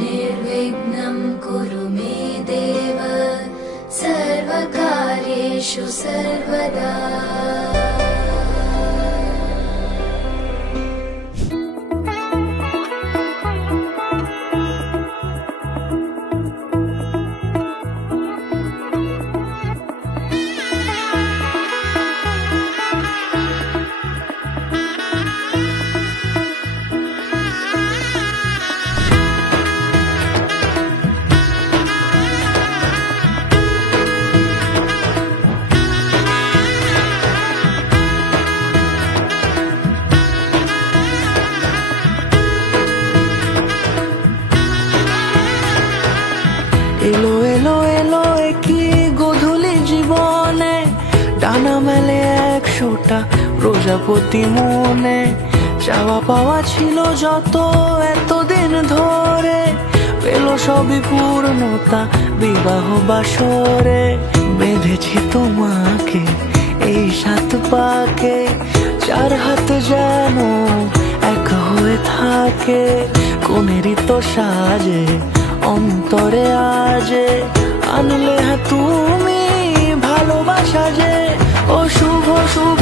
निर्विघ्नं कुरु मे देव सर्वकार्येषु सर्वदा। এলো এলো এলো একই গধূলি জীবনে, ডানা মেলে 100টা প্রজাপতি মনে। চাওয়া পাওয়া ছিল যত এতদিন ধরে, পেল সবই পূর্ণতা বিবাহ বাসরে। বেঁধেছি তোমাকে এই 7 পাকে, 4 হাত যেন এক হয়ে থাকে। কোনেরই তো সাজে অন্তরে আজে, আনলে তুমি ভালোবাসা যে। ও শুভ শুভ